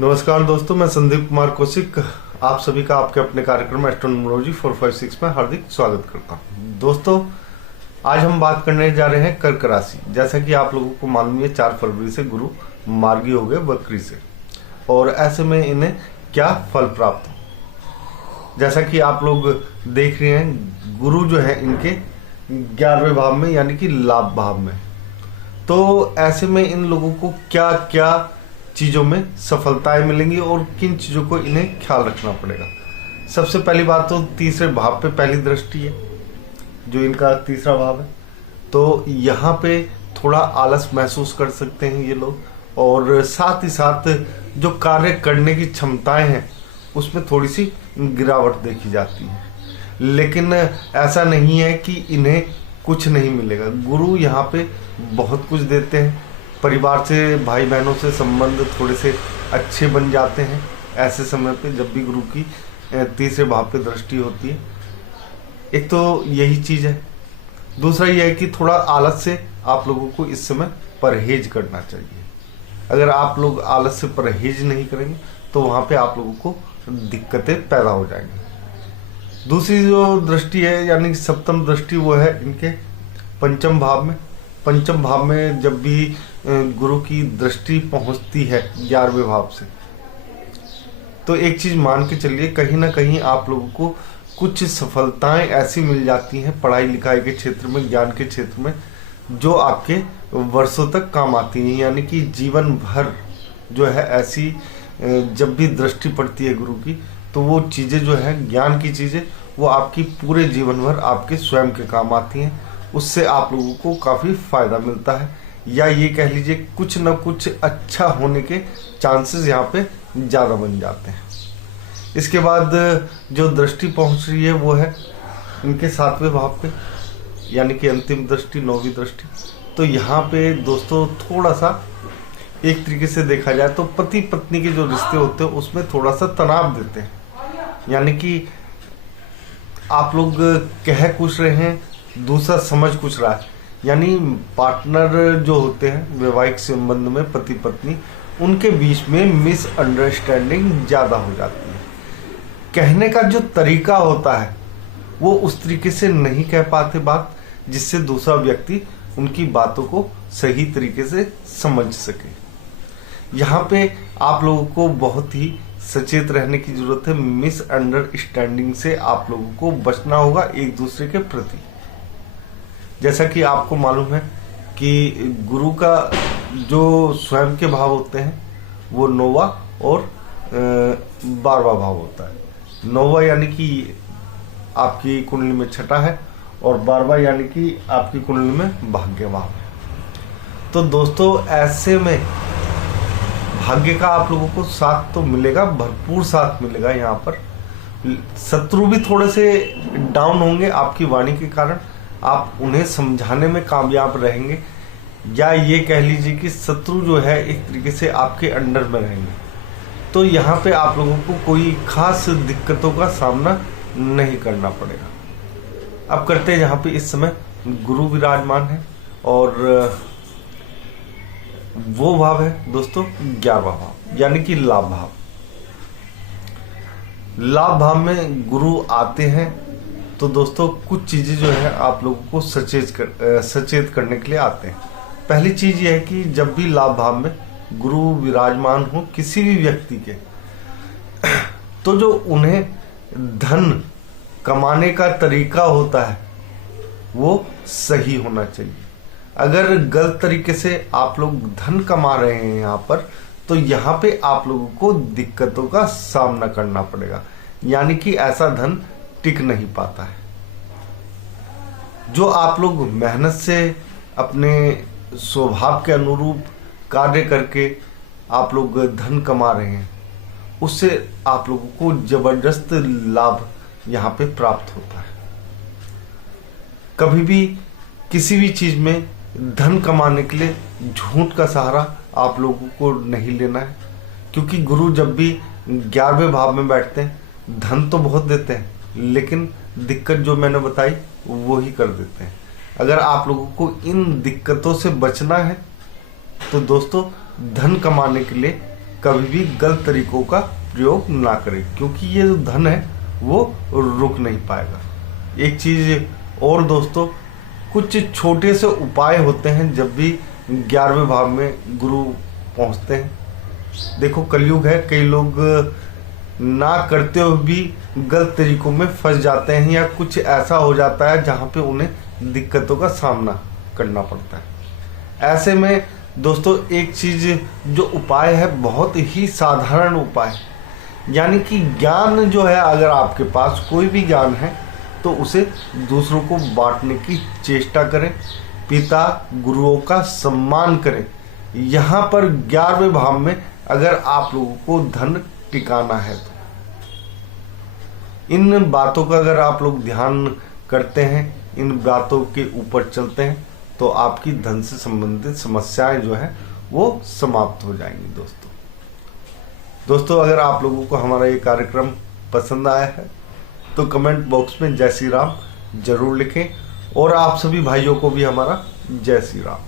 नमस्कार दोस्तों, मैं संदीप कुमार कौशिक आप सभी का आपके अपने कार्यक्रम एस्ट्रोनोमोलॉजी 456 में हार्दिक स्वागत करता हूं। दोस्तों, आज हम बात करने जा रहे हैं कर्क राशि। जैसा कि आप लोगों को मालूम है 4 फरवरी से गुरु मार्गी हो गए वक्री से, और ऐसे में इन्हें क्या फल प्राप्त हो। जैसा कि आप लोग देख रहे हैं, गुरु जो है इनके 11वें भाव में यानी कि लाभ भाव में, तो ऐसे में इन लोगों को क्या क्या चीज़ों में सफलताएं मिलेंगी और किन चीज़ों को इन्हें ख्याल रखना पड़ेगा। सबसे पहली बात तो तीसरे भाव पे पहली दृष्टि है, जो इनका तीसरा भाव है। तो यहाँ पे थोड़ा आलस महसूस कर सकते हैं ये लोग, और साथ ही साथ जो कार्य करने की क्षमताएं हैं उसमें थोड़ी सी गिरावट देखी जाती है। लेकिन ऐसा नहीं है कि इन्हें कुछ नहीं मिलेगा। गुरु यहाँ पे बहुत कुछ देते हैं। परिवार से, भाई बहनों से संबंध थोड़े से अच्छे बन जाते हैं ऐसे समय पे, जब भी गुरु की तीसरे भाव पे दृष्टि होती है। एक तो यही चीज़ है। दूसरा यह है कि थोड़ा आलस से आप लोगों को इस समय परहेज करना चाहिए। अगर आप लोग आलस से परहेज नहीं करेंगे तो वहाँ पे आप लोगों को दिक्कतें पैदा हो जाएंगी। दूसरी जो दृष्टि है यानी कि सप्तम दृष्टि, वो है इनके पंचम भाव में। पंचम भाव में जब भी गुरु की दृष्टि पहुंचती है 11वें भाव से, तो एक चीज मान के चलिए, कहीं ना कहीं आप लोगों को कुछ सफलताएं ऐसी मिल जाती हैं पढ़ाई लिखाई के क्षेत्र में, ज्ञान के क्षेत्र में, जो आपके वर्षों तक काम आती हैं। यानी कि जीवन भर जो है ऐसी जब भी दृष्टि पड़ती है गुरु की, तो वो चीज़ें जो है, ज्ञान की चीज़ें, वो आपकी पूरे जीवन भर आपके स्वयं के काम आती हैं। उससे आप लोगों को काफ़ी फायदा मिलता है, या ये कह लीजिए कुछ न कुछ अच्छा होने के चांसेस यहाँ पे ज़्यादा बन जाते हैं। इसके बाद जो दृष्टि पहुँच रही है वो है इनके 7वें भाव पे, यानी कि अंतिम दृष्टि, 9वीं दृष्टि। तो यहाँ पे दोस्तों थोड़ा सा एक तरीके से देखा जाए तो पति पत्नी के जो रिश्ते होते हैं उसमें थोड़ा सा तनाव देते हैं। यानी कि आप लोग कह कुछ रहे हैं, दूसरा समझ कुछ रहा है। यानी पार्टनर जो होते हैं वैवाहिक संबंध में, पति पत्नी, उनके बीच में मिसअंडरस्टैंडिंग ज़्यादा हो जाती है। कहने का जो तरीका होता है वो उस तरीके से नहीं कह पाते बात, जिससे दूसरा व्यक्ति उनकी बातों को सही तरीके से समझ सके। यहाँ पे आप लोगों को बहुत ही सचेत रहने की जरूरत है। मिसअंडरस्टैंडिंग से आप लोगों को बचना होगा एक दूसरे के प्रति। जैसा कि आपको मालूम है कि गुरु का जो स्वयं के भाव होते हैं वो 9वां और 12वां भाव होता है। 9वां यानी कि आपकी कुंडली में छठा है, और 12वां यानी कि आपकी कुंडली में भाग्य भाव है। तो दोस्तों ऐसे में भाग्य का आप लोगों को साथ तो मिलेगा, भरपूर साथ मिलेगा। यहाँ पर शत्रु भी थोड़े से डाउन होंगे आपकी वाणी के कारण, आप उन्हें समझाने में कामयाब रहेंगे, या ये कह लीजिए कि शत्रु जो है एक तरीके से आपके अंडर में रहेंगे। तो यहाँ पे आप लोगों को कोई खास दिक्कतों का सामना नहीं करना पड़ेगा। अब करते हैं, जहाँ पे इस समय गुरु विराजमान है, और वो भाव है दोस्तों 11वां भाव, यानी कि लाभ भाव। लाभ भाव में गुरु आते हैं तो दोस्तों कुछ चीज़ें जो है आप लोगों को सचेत करने के लिए आते हैं। पहली चीज़ ये है कि जब भी लाभ भाव में गुरु विराजमान हो किसी भी व्यक्ति के, तो जो उन्हें धन कमाने का तरीका होता है वो सही होना चाहिए। अगर गलत तरीके से आप लोग धन कमा रहे हैं यहाँ पर, तो यहाँ पे आप लोगों को दिक्कतों का सामना करना पड़ेगा। यानी कि ऐसा धन टिक नहीं पाता है। जो आप लोग मेहनत से अपने स्वभाव के अनुरूप कार्य करके आप लोग धन कमा रहे हैं, उससे आप लोगों को जबरदस्त लाभ यहाँ पे प्राप्त होता है। कभी भी किसी भी चीज में धन कमाने के लिए झूठ का सहारा आप लोगों को नहीं लेना है, क्योंकि गुरु जब भी 11वें भाव में बैठते हैं धन तो बहुत देते हैं, लेकिन दिक्कत जो मैंने बताई वो ही कर देते हैं। अगर आप लोगों को इन दिक्कतों से बचना है तो दोस्तों धन कमाने के लिए कभी भी गलत तरीकों का प्रयोग ना करें, क्योंकि ये जो धन है वो रुक नहीं पाएगा। एक चीज और दोस्तों, कुछ छोटे से उपाय होते हैं जब भी 11वें भाव में गुरु पहुंचते हैं। देखो कलयुग है, कई लोग ना करते हुए भी गलत तरीकों में फंस जाते हैं, या कुछ ऐसा हो जाता है जहां पे उन्हें दिक्कतों का सामना करना पड़ता है। ऐसे में दोस्तों एक चीज जो उपाय है बहुत ही साधारण उपाय, यानी कि ज्ञान जो है, अगर आपके पास कोई भी ज्ञान है तो उसे दूसरों को बांटने की चेष्टा करें। पिता गुरुओं का सम्मान करें। यहाँ पर 11वें भाव में अगर आप लोगों को धन टिकाना है तो इन बातों का अगर आप लोग ध्यान करते हैं, इन बातों के ऊपर चलते हैं, तो आपकी धन से संबंधित समस्याएं जो है वो समाप्त हो जाएंगी। दोस्तों अगर आप लोगों को हमारा ये कार्यक्रम पसंद आया है तो कमेंट बॉक्स में जय श्री राम जरूर लिखें, और आप सभी भाइयों को भी हमारा जय श्री राम।